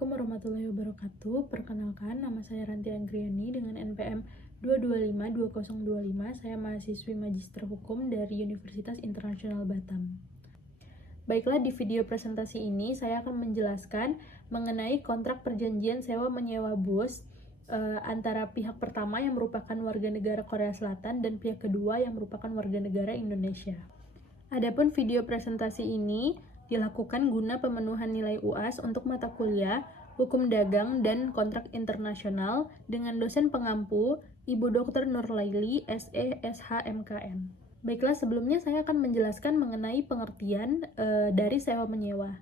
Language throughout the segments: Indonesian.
Assalamualaikum warahmatullahi wabarakatuh. Perkenalkan, nama saya Ranti Anggriani dengan NPM 2252025. Saya mahasiswi Magister Hukum dari Universitas Internasional Batam. Baiklah, di video presentasi ini saya akan menjelaskan mengenai kontrak perjanjian sewa menyewa bus antara pihak pertama yang merupakan warga negara Korea Selatan dan pihak kedua yang merupakan warga negara Indonesia. Adapun video presentasi ini dilakukan guna pemenuhan nilai UAS untuk mata kuliah Hukum Dagang dan Kontrak Internasional dengan dosen pengampu Ibu Dr. Nurlaili, SE, SH, MKN. Baiklah, sebelumnya saya akan menjelaskan mengenai pengertian dari sewa menyewa.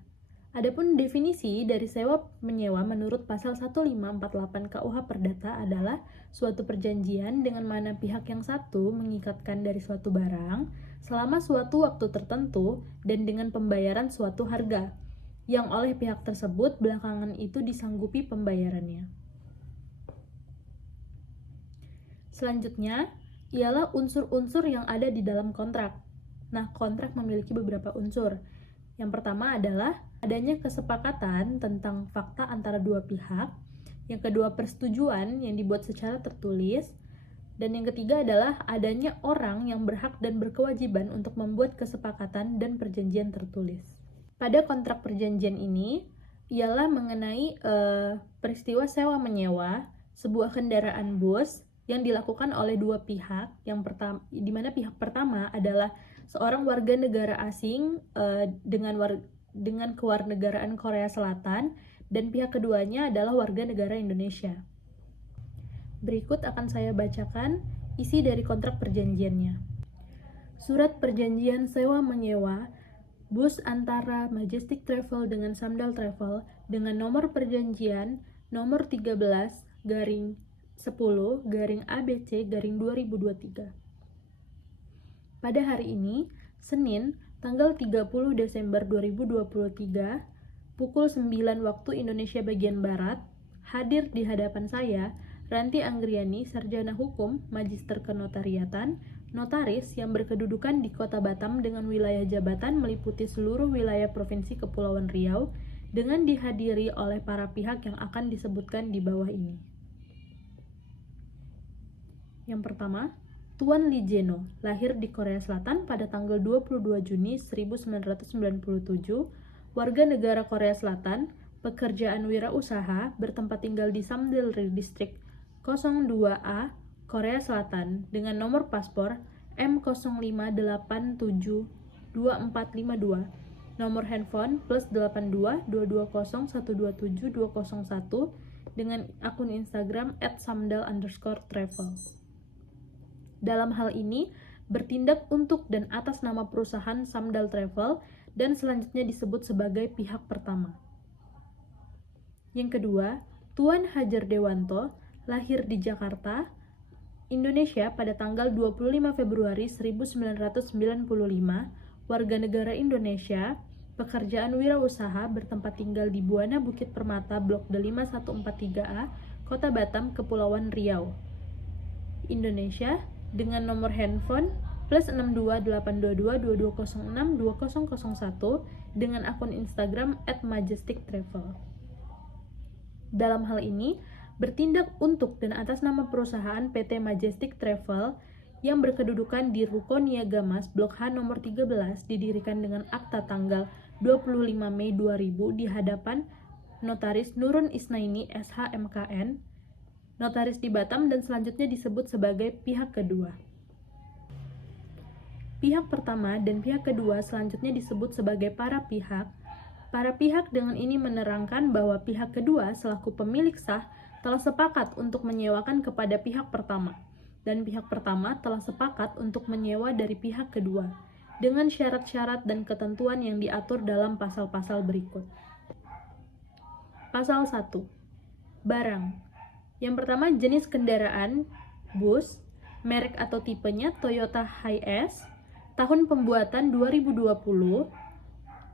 Adapun definisi dari sewa menyewa menurut pasal 1548 KUH Perdata adalah suatu perjanjian dengan mana pihak yang satu mengikatkan dari suatu barang selama suatu waktu tertentu dan dengan pembayaran suatu harga yang oleh pihak tersebut belakangan itu disanggupi pembayarannya. Selanjutnya ialah unsur-unsur yang ada di dalam kontrak. Nah, kontrak memiliki beberapa unsur. Yang pertama adalah adanya kesepakatan tentang fakta antara dua pihak. Yang kedua, persetujuan yang dibuat secara tertulis. Dan yang ketiga adalah adanya orang yang berhak dan berkewajiban untuk membuat kesepakatan dan perjanjian tertulis. Pada kontrak perjanjian ini ialah mengenai peristiwa sewa menyewa sebuah kendaraan bus yang dilakukan oleh dua pihak, di mana pihak pertama adalah seorang warga negara asing dengan kewarganegaraan Korea Selatan dan pihak keduanya adalah warga negara Indonesia. Berikut akan saya bacakan isi dari kontrak perjanjiannya. Surat perjanjian sewa menyewa bus antara Majestic Travel dengan Samdal Travel dengan nomor perjanjian nomor 13/10/ABC/2023. Pada hari ini, Senin, tanggal 30 Desember 2023, pukul 9 waktu Indonesia bagian Barat, hadir di hadapan saya Ranti Anggriani, Sarjana Hukum, Magister Kenotariatan, notaris yang berkedudukan di Kota Batam dengan wilayah jabatan meliputi seluruh wilayah Provinsi Kepulauan Riau dengan dihadiri oleh para pihak yang akan disebutkan di bawah ini. Yang pertama, Tuan Lee Jeno, lahir di Korea Selatan pada tanggal 22 Juni 1997, warga negara Korea Selatan, pekerjaan wirausaha, bertempat tinggal di Samdaeri District 02A, Korea Selatan, dengan nomor paspor M05872452, nomor handphone +82 220 127 201, dengan akun Instagram @samdal_travel. Dalam hal ini, bertindak untuk dan atas nama perusahaan Samdal Travel dan selanjutnya disebut sebagai pihak pertama. Yang kedua, Tuan Hajar Dewanto, lahir di Jakarta, Indonesia pada tanggal 25 Februari 1995, warga negara Indonesia, pekerjaan wirausaha, bertempat tinggal di Buana Bukit Permata, Blok D5143A, Kota Batam, Kepulauan Riau, Indonesia, dengan nomor handphone +6282222062001 dengan akun Instagram @majestictravel. Dalam hal ini, bertindak untuk dan atas nama perusahaan PT Majestic Travel yang berkedudukan di Ruko Niaga Mas Blok H nomor 13 didirikan dengan akta tanggal 25 Mei 2000 di hadapan Notaris Nurun Isnaini SH MKN, notaris di Batam, dan selanjutnya disebut sebagai pihak kedua. Pihak pertama dan pihak kedua selanjutnya disebut sebagai para pihak. Para pihak dengan ini menerangkan bahwa pihak kedua selaku pemilik sah telah sepakat untuk menyewakan kepada pihak pertama, dan pihak pertama telah sepakat untuk menyewa dari pihak kedua, dengan syarat-syarat dan ketentuan yang diatur dalam pasal-pasal berikut. Pasal 1. Barang. Yang pertama, jenis kendaraan, bus, merek atau tipenya Toyota Hiace, tahun pembuatan 2020,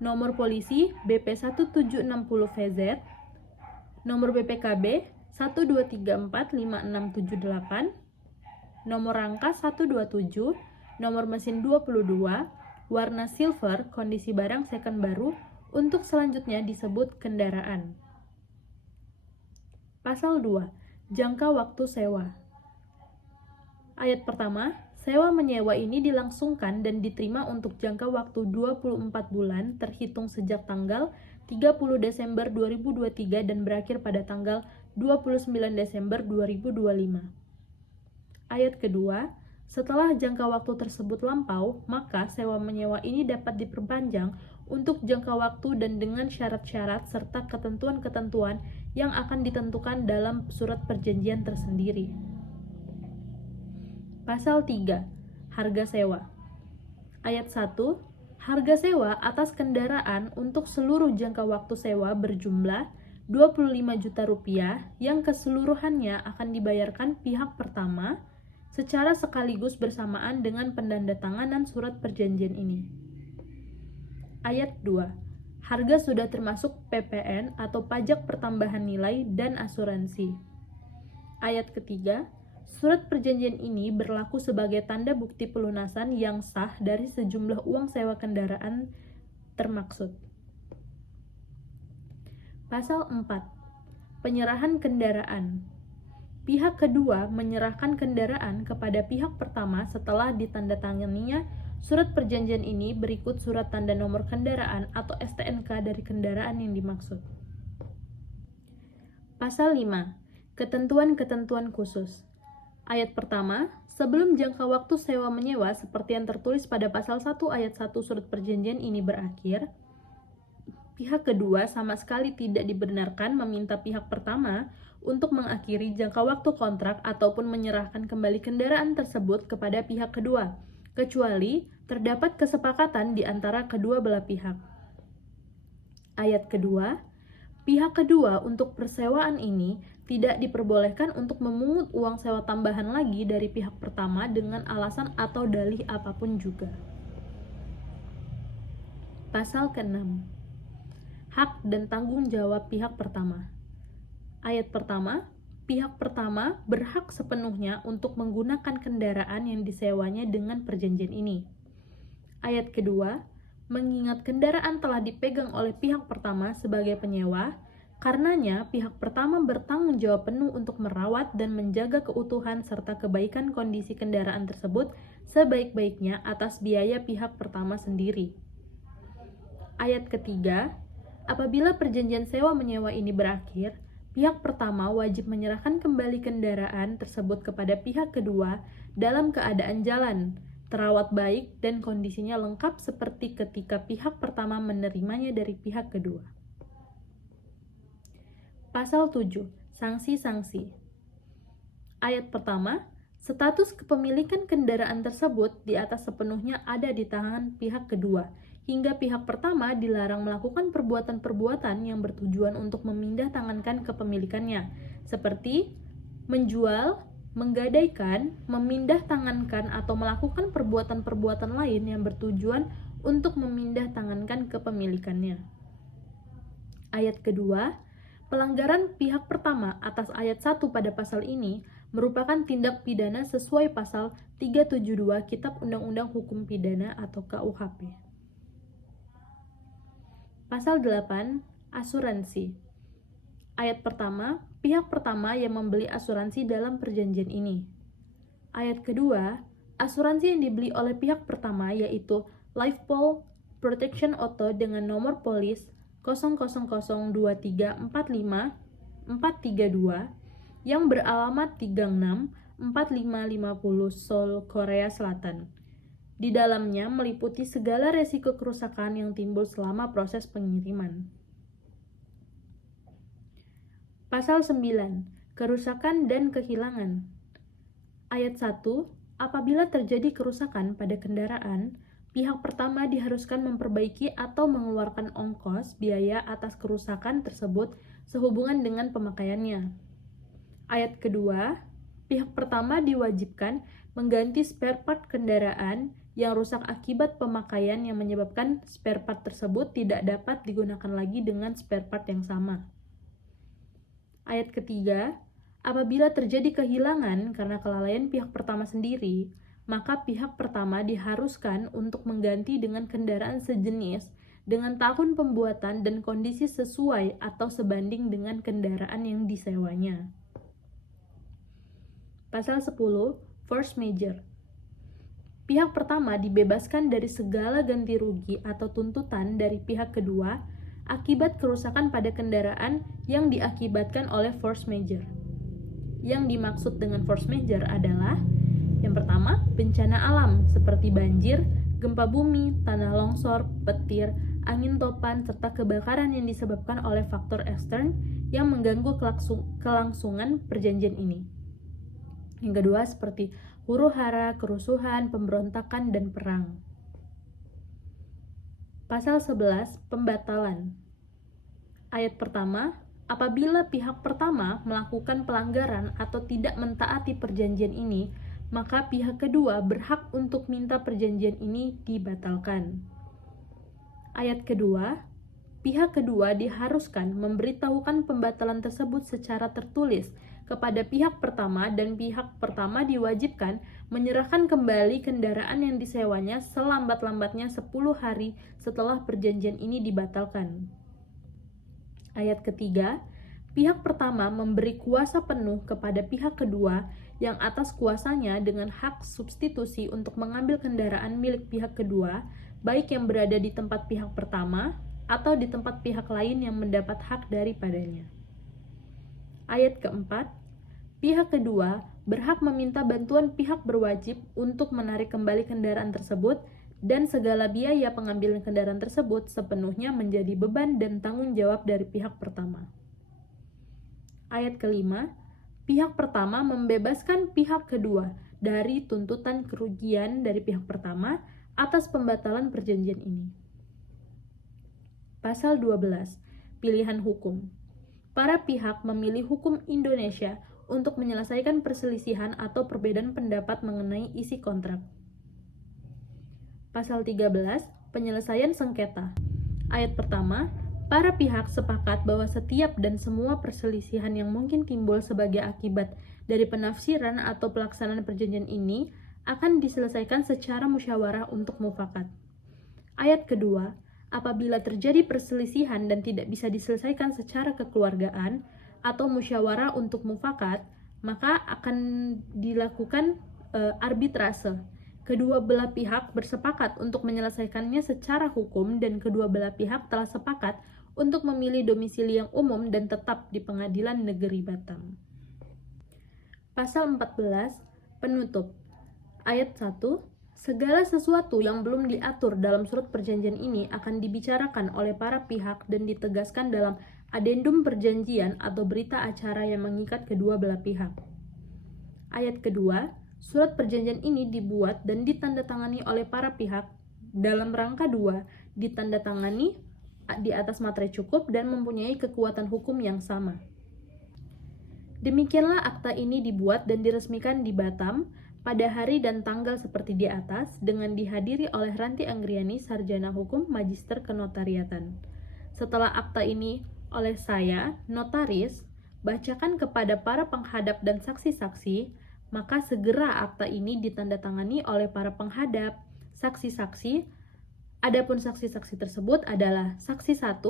nomor polisi BP1760VZ, nomor BPKB 123456788, nomor rangka 127, nomor mesin 22, warna silver, kondisi barang second baru, untuk selanjutnya disebut kendaraan. Pasal 2. Jangka waktu sewa. Ayat pertama, sewa menyewa ini dilangsungkan dan diterima untuk jangka waktu 24 bulan terhitung sejak tanggal 30 Desember 2023 dan berakhir pada tanggal 29 Desember 2025. Ayat kedua, setelah jangka waktu tersebut lampau, maka sewa menyewa ini dapat diperpanjang untuk jangka waktu dan dengan syarat-syarat serta ketentuan-ketentuan yang akan ditentukan dalam surat perjanjian tersendiri. Pasal 3. Harga sewa. Ayat 1. Harga sewa atas kendaraan untuk seluruh jangka waktu sewa berjumlah 25 juta rupiah yang keseluruhannya akan dibayarkan pihak pertama secara sekaligus bersamaan dengan pendandatanganan surat perjanjian ini. Ayat 2. Harga sudah termasuk PPN atau pajak pertambahan nilai dan asuransi. Ayat ketiga. Surat perjanjian ini berlaku sebagai tanda bukti pelunasan yang sah dari sejumlah uang sewa kendaraan termaksud. Pasal 4. Penyerahan kendaraan. Pihak kedua menyerahkan kendaraan kepada pihak pertama setelah ditandatanganinya surat perjanjian ini berikut surat tanda nomor kendaraan atau STNK dari kendaraan yang dimaksud. Pasal 5. Ketentuan-ketentuan khusus. Ayat pertama, sebelum jangka waktu sewa menyewa seperti yang tertulis pada pasal 1 ayat 1 surat perjanjian ini berakhir, pihak kedua sama sekali tidak dibenarkan meminta pihak pertama untuk mengakhiri jangka waktu kontrak ataupun menyerahkan kembali kendaraan tersebut kepada pihak kedua, kecuali terdapat kesepakatan di antara kedua belah pihak. Ayat kedua, pihak kedua untuk persewaan ini tidak diperbolehkan untuk memungut uang sewa tambahan lagi dari pihak pertama dengan alasan atau dalih apapun juga. Pasal ke-6. Hak dan tanggung jawab pihak pertama. Ayat pertama, pihak pertama berhak sepenuhnya untuk menggunakan kendaraan yang disewanya dengan perjanjian ini. Ayat kedua, mengingat kendaraan telah dipegang oleh pihak pertama sebagai penyewa, karenanya pihak pertama bertanggung jawab penuh untuk merawat dan menjaga keutuhan serta kebaikan kondisi kendaraan tersebut sebaik-baiknya atas biaya pihak pertama sendiri. Ayat ketiga, apabila perjanjian sewa menyewa ini berakhir, pihak pertama wajib menyerahkan kembali kendaraan tersebut kepada pihak kedua dalam keadaan jalan, terawat baik, dan kondisinya lengkap seperti ketika pihak pertama menerimanya dari pihak kedua. Pasal 7. Sanksi-sanksi. Ayat pertama, status kepemilikan kendaraan tersebut di atas sepenuhnya ada di tangan pihak kedua, hingga pihak pertama dilarang melakukan perbuatan-perbuatan yang bertujuan untuk memindah tangankan kepemilikannya, seperti menjual, menggadaikan, memindah tangankan, atau melakukan perbuatan-perbuatan lain yang bertujuan untuk memindah tangankan kepemilikannya. Ayat kedua, pelanggaran pihak pertama atas ayat 1 pada pasal ini merupakan tindak pidana sesuai pasal 372 Kitab Undang-Undang Hukum Pidana atau KUHP. Pasal 8. Asuransi. Ayat pertama, pihak pertama yang membeli asuransi dalam perjanjian ini. Ayat kedua, asuransi yang dibeli oleh pihak pertama yaitu Lifepol Protection Auto dengan nomor polis 0002345 432 yang beralamat di Gang 6 4550 Seoul, Korea Selatan. Di dalamnya meliputi segala resiko kerusakan yang timbul selama proses pengiriman. Pasal 9. Kerusakan dan kehilangan. Ayat 1. Apabila terjadi kerusakan pada kendaraan, pihak pertama diharuskan memperbaiki atau mengeluarkan ongkos biaya atas kerusakan tersebut sehubungan dengan pemakaiannya. Ayat kedua, pihak pertama diwajibkan mengganti spare part kendaraan yang rusak akibat pemakaian yang menyebabkan spare part tersebut tidak dapat digunakan lagi dengan spare part yang sama. Ayat ketiga, apabila terjadi kehilangan karena kelalaian pihak pertama sendiri, maka pihak pertama diharuskan untuk mengganti dengan kendaraan sejenis dengan tahun pembuatan dan kondisi sesuai atau sebanding dengan kendaraan yang disewanya. Pasal 10, Force Majeure. Pihak pertama dibebaskan dari segala ganti rugi atau tuntutan dari pihak kedua akibat kerusakan pada kendaraan yang diakibatkan oleh force majeure. Yang dimaksud dengan force majeure adalah yang pertama, bencana alam seperti banjir, gempa bumi, tanah longsor, petir, angin topan, serta kebakaran yang disebabkan oleh faktor ekstern yang mengganggu kelangsungan perjanjian ini. Yang kedua, seperti huru-hara, kerusuhan, pemberontakan, dan perang. Pasal 11, Pembatalan. Ayat pertama, apabila pihak pertama melakukan pelanggaran atau tidak mentaati perjanjian ini, maka pihak kedua berhak untuk minta perjanjian ini dibatalkan. Ayat kedua, pihak kedua diharuskan memberitahukan pembatalan tersebut secara tertulis kepada pihak pertama dan pihak pertama diwajibkan menyerahkan kembali kendaraan yang disewanya selambat-lambatnya 10 hari setelah perjanjian ini dibatalkan. Ayat ketiga, pihak pertama memberi kuasa penuh kepada pihak kedua yang atas kuasanya dengan hak substitusi untuk mengambil kendaraan milik pihak kedua, baik yang berada di tempat pihak pertama atau di tempat pihak lain yang mendapat hak daripadanya. Ayat keempat, pihak kedua berhak meminta bantuan pihak berwajib untuk menarik kembali kendaraan tersebut dan segala biaya pengambilan kendaraan tersebut sepenuhnya menjadi beban dan tanggung jawab dari pihak pertama. Ayat kelima, pihak pertama membebaskan pihak kedua dari tuntutan kerugian dari pihak pertama atas pembatalan perjanjian ini. Pasal 12, Pilihan Hukum. Para pihak memilih hukum Indonesia untuk menyelesaikan perselisihan atau perbedaan pendapat mengenai isi kontrak. Pasal 13, Penyelesaian Sengketa. Ayat pertama, para pihak sepakat bahwa setiap dan semua perselisihan yang mungkin timbul sebagai akibat dari penafsiran atau pelaksanaan perjanjian ini akan diselesaikan secara musyawarah untuk mufakat. Ayat kedua, apabila terjadi perselisihan dan tidak bisa diselesaikan secara kekeluargaan atau musyawarah untuk mufakat, maka akan dilakukan arbitrase. Kedua belah pihak bersepakat untuk menyelesaikannya secara hukum dan kedua belah pihak telah sepakat untuk memilih domisili yang umum dan tetap di Pengadilan Negeri Batam. Pasal 14, Penutup. Ayat 1, segala sesuatu yang belum diatur dalam surat perjanjian ini akan dibicarakan oleh para pihak dan ditegaskan dalam adendum perjanjian atau berita acara yang mengikat kedua belah pihak. Ayat kedua, surat perjanjian ini dibuat dan ditandatangani oleh para pihak dalam rangka 2, ditandatangani di atas materai cukup dan mempunyai kekuatan hukum yang sama. Demikianlah akta ini dibuat dan diresmikan di Batam pada hari dan tanggal seperti di atas dengan dihadiri oleh Ranti Anggriani, Sarjana Hukum Magister Kenotariatan. Setelah akta ini oleh saya, notaris, bacakan kepada para penghadap dan saksi-saksi, maka segera akta ini ditandatangani oleh para penghadap, saksi-saksi. Adapun saksi-saksi tersebut adalah saksi 1,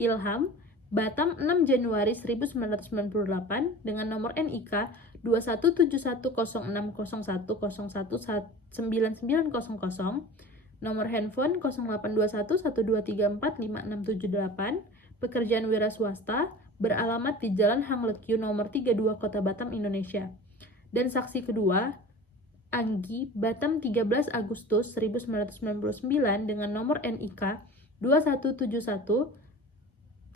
Ilham, Batam 6 Januari 1998 dengan nomor NIK 21710601019900, nomor handphone 082112345678, pekerjaan wira swasta, beralamat di Jalan Hang Lekyu nomor 32 Kota Batam, Indonesia. Dan saksi kedua, Anggi, Batam 13 Agustus 1999 dengan nomor NIK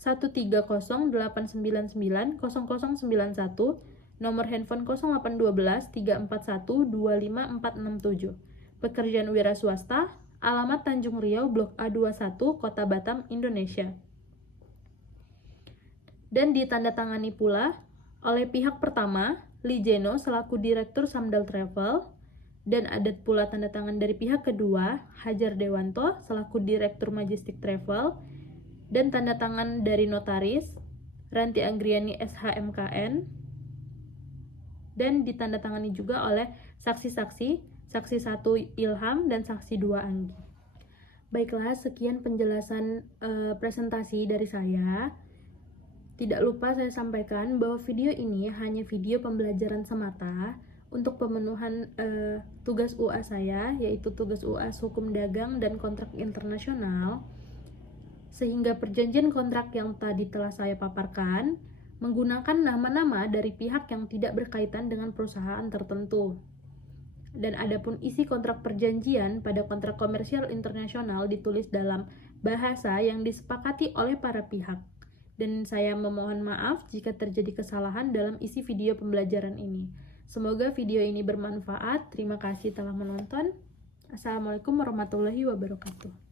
21711308990091, nomor handphone 081234125467. Pekerjaan wira swasta, alamat Tanjung Riau, Blok A21, Kota Batam, Indonesia. Dan ditandatangani pula oleh pihak pertama, Lijeno selaku Direktur Samdal Travel, dan ada pula tanda tangan dari pihak kedua, Hajar Dewanto selaku Direktur Majestic Travel, dan tanda tangan dari notaris, Ranti Anggriani SHMKN, dan ditandatangani juga oleh saksi-saksi, saksi 1 Ilham dan saksi 2 Anggi. Baiklah, sekian penjelasan presentasi dari saya. Tidak lupa saya sampaikan bahwa video ini hanya video pembelajaran semata untuk pemenuhan tugas UA saya, yaitu tugas UAS Hukum Dagang dan Kontrak Internasional, sehingga perjanjian kontrak yang tadi telah saya paparkan menggunakan nama-nama dari pihak yang tidak berkaitan dengan perusahaan tertentu. Dan adapun isi kontrak perjanjian pada kontrak komersial internasional ditulis dalam bahasa yang disepakati oleh para pihak. Dan saya memohon maaf jika terjadi kesalahan dalam isi video pembelajaran ini. Semoga video ini bermanfaat. Terima kasih telah menonton. Assalamualaikum warahmatullahi wabarakatuh.